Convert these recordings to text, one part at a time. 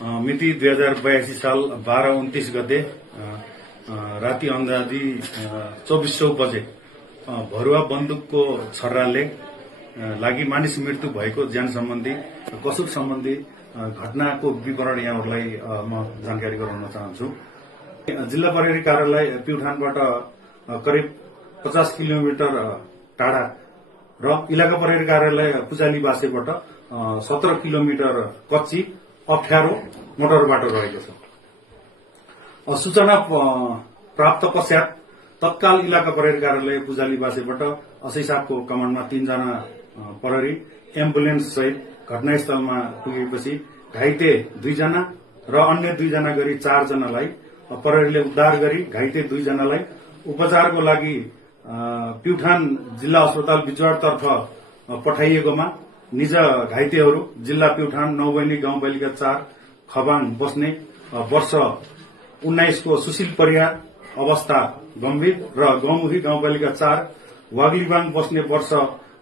मिति 2082 साल 12-29 गते राति अन्दाजी 2400 बजे भरुवा बन्दुकको छर्राले लागि मानिस मृत्यु भएको ज्यान सम्बन्धी कसुर सम्बन्धी घटनाको विवरण यहाँहरूलाई म जानकारी गराउन चाहन्छु। जिल्ला प्रहरी कार्यालय प्युठानबाट करिब 50 किलोमिटर टाढा र इलाका प्रहरी कार्यालय पुजालीबासेबाट 17 किलोमिटर कच्ची अप्ठ्यारो मोटर बाटो रहेको छ। सूचना प्राप्त पश्चात तत्काल इलाका प्रहरी कार्यालय पुजालीबासेबाट असै साहबको कमान्डमा 3 जना प्रहरी एम्बुलेन्स सहित घटनास्थलमा पुगेपछि घाइते 2 जना र अन्य 2 जना गरी 4 जनालाई प्रहरीले उद्धार गरी घाइते 2 जनालाई उपचारको लागि प्युठान जिल्ला अस्पताल बिजुवारतर्फ पठाइएकोमा निज घाइतेहरू जिल्ला प्युठान नौबैनी गाउँपालिका 4 खबाङ बस्ने वर्ष 19 को सुशील परियार अवस्था गम्भीर र गौमुखी गाउँपालिका 4 वाग्लीबाङ बस्ने वर्ष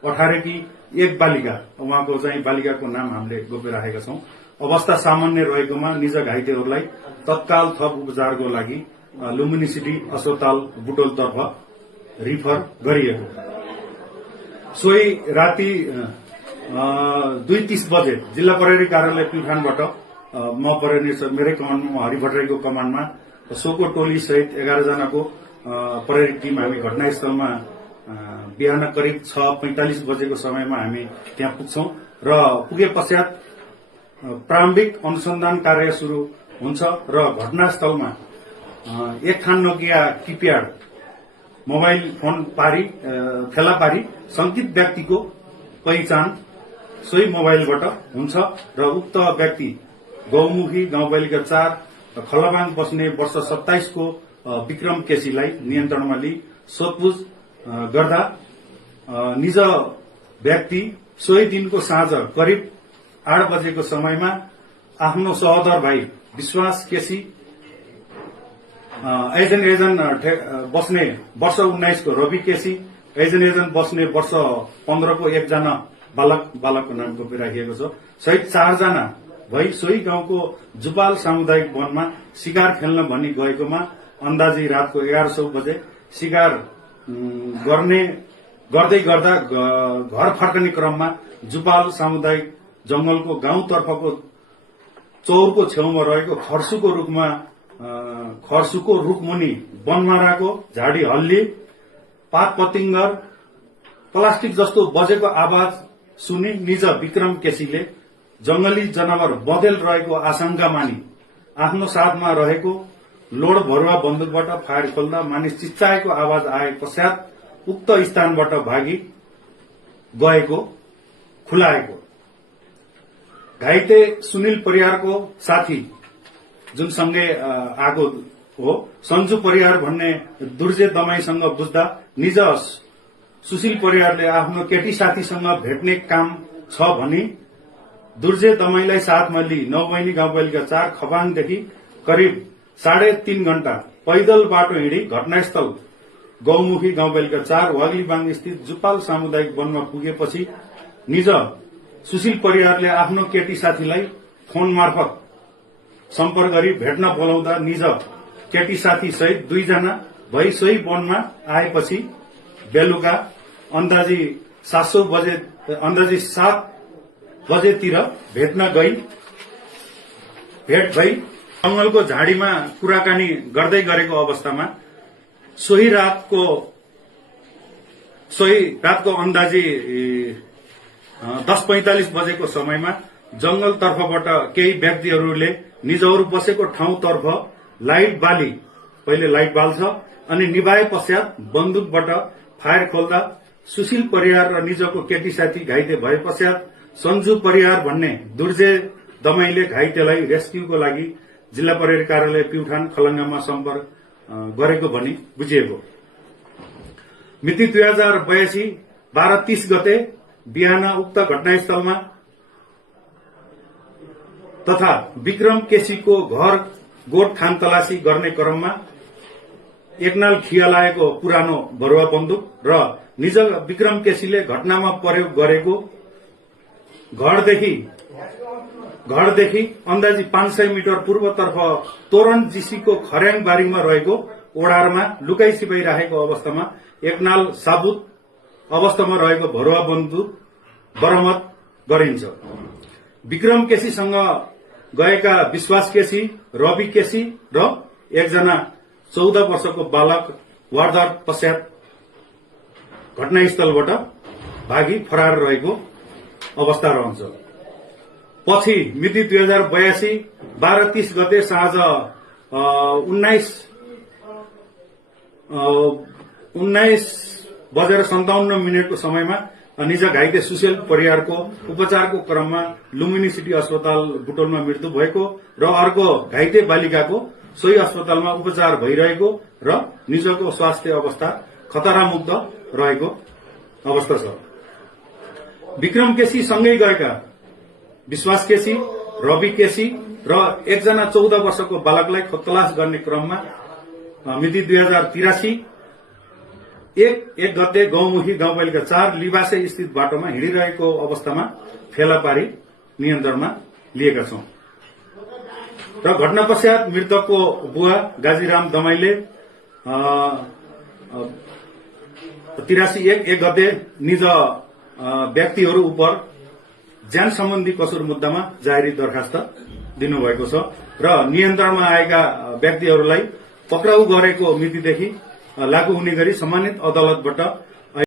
18 की एक बालिका, उहाँको चाहिँ बालिकाको नाम हामीले गोप्य राखेका छौं, अवस्था सामान्य रहेकोमा निज घाइतेहरूलाई तत्काल थप उपचारको लागि लुम्बिनी सिटी अस्पताल बुटोलतर्फ रिफर गरिएको। सोही राति 2:30 बजे जिल्ला प्रहरी कार्यालय प्युठानबाट म प्रहरी मेरै कमान्डमा हरि भट्टराईको कमान्डमा सोको टोली सहित 11 जनाको प्रहरी टिम हामी घटनास्थलमा बिहान करिब 6:45 बजेको समयमा हामी त्यहाँ पुग्छौं र पुगे पश्चात प्रारम्भिक अनुसन्धान कार्य शुरू हुन्छ र घटनास्थलमा एक थान नोकिया किप्याड मोबाइल फोन फेला पारी शंकित व्यक्तिको पहिचान सोही मोबाइलबाट हुन्छ र उक्त व्यक्ति गौमुखी गाउँपालिका 4 खलबाङ बस्ने वर्ष 27 को विक्रम केसीलाई नियन्त्रणमा लिई सोधपुछ गर्दा निज व्यक्ति सोही दिनको साँझ करिब 8 बजेको समयमा आफ्नो सहोदर भाइ विश्वास केसी एजन बस्ने वर्ष 19 को रवि केसी एजन बस्ने वर्ष 15 को एकजना बालकको नाम गोप्य राखिएको छ सहित 4 जना भई सोही गाउँको जुपाल सामुदायिक वनमा शिकार खेल्न भनी गएकोमा अन्दाजी रातको 1100 बजे शिकार गर्दै गर्दा घर फर्कने क्रममा जुपाल सामुदायिक जंगलको गाउँतर्फको चौरको छेउमा रहेको खर्सुको रुखमुनि बनमाराको झाडी हल्ली पात पतिङ्गर प्लास्टिक जस्तो बजेको आवाज सुनि निज विक्रम केसीले जंगली जनावर बदेल रहेको आशंका मानी आफ्नो साथमा रहेको लोड भरुवा बन्दुकबाट फायर खोल्दा मानिस चिच्चाएको आवाज आए पश्चात उक्त स्थानबाट भागी गएको खुलाएको। घाइते सुनिल परियारको साथी जुन सँगै आएको हो सञ्जु परियार भन्ने दुर्जे दमाईसँग बुझ्दा निज सुशील परियारले आफ्नो केटी साथीसँग भेट्ने काम छ भनी दुर्जे दमाईलाई साथमा लिई नौबैनी गाउँपालिका 4 खबाङदेखि करिब 3.5 घण्टा पैदल बाटो हिँडी घटनास्थल गौमुखी गाउँपालिका 4 वाग्लीबाङ स्थित जुपाल सामुदायिक वनमा पुगेपछि निज सुशील परियारले आफ्नो केटी साथीलाई फोन मार्फत सम्पर्क गरी भेट्न बोलाउँदा निज केटी साथी सहित 2 जना भई सोही वनमा आएपछि बेलुका अन्दाजी 7 बजेतिर भेट भई जंगलको झाडीमा कुराकानी गर्दै गरेको अवस्थामा सोही रातको अन्दाजी 10:45 बजेको समयमा जंगल तर्फबाट केही व्यक्तिहरूले निजहरू बसेको ठाउँतर्फ लाइट बाल्छ अनि निभाए पश्चात बन्दुकबाट फायर खोल्दा सुशील परियार र निजको केटी साथी घाइते भए पश्चात सञ्जु परियार भन्ने दुर्जे दमाईले घाइतेलाई रेस्क्युको लागि जिल्ला प्रहरी कार्यालय प्युठान खलङ्गामा सम्पर्क गरेको भनी बुझिएको। मिति 2082 12:30 गते बिहान उक्त घटनास्थलमा तथा विक्रम केसीको घर गोठ खान तलासी गर्ने क्रममा एकनाल खिया लागेको पुरानो भरुवा बन्दुक र निज विक्रम केसीले घटनामा प्रयोग गरेको घरदेखि घरदेखि अन्दाजी 500 मिटर पूर्वतर्फ तोरण जीसीको खर्याङ बारीमा रहेको ओडारमा लुकाई छिपाई राखेको अवस्थामा एकनाल साबुत अवस्थामा रहेको भरुवा बन्दुक बरामद गरिन्छ। विक्रम केसीसँग गएका विश्वास केसी, रवि केसी र एकजना 14 वर्षको बालक वारदात पश्चात घटनास्थलबाट भागी फरार रहेको अवस्था रहन्छ। पछि मिति 2082 12:30 गते साँझ 19:57 को समयमा निज घाइते सुशील परियारको उपचारको क्रममा लुम्बिनी सिटी अस्पताल बुटोलमा मृत्यु भएको र अर्को घाइते बालिकाको सोही अस्पतालमा उपचार भइरहेको र निजको स्वास्थ्य अवस्था खतरामुक्त रहेको अवस्था छ। विक्रम केसी सँगै गएका विश्वास केसी, रवि केसी र एकजना 14 वर्षको बालकलाई खोजतलास गर्ने क्रममा मिति 2083 1 गते गाउँमुखी गाउँपालिका 4 लिबासे स्थित बाटोमा हिँडिरहेको अवस्थामा फेला पारी नियन्त्रणमा लिएका छौं र घटना पश्चात मृतकको बुवा गाजीराम दमाईले 83 1 गते निज व्यक्तिहरू उप ज्यान सम्बन्धी कसुर मुद्दामा जाहेरी दरखास्त दिनुभएको छ र नियन्त्रणमा आएका व्यक्तिहरूलाई पक्राउ गरेको मितिदेखि लागू हुने गरी सम्मानित अदालतबाट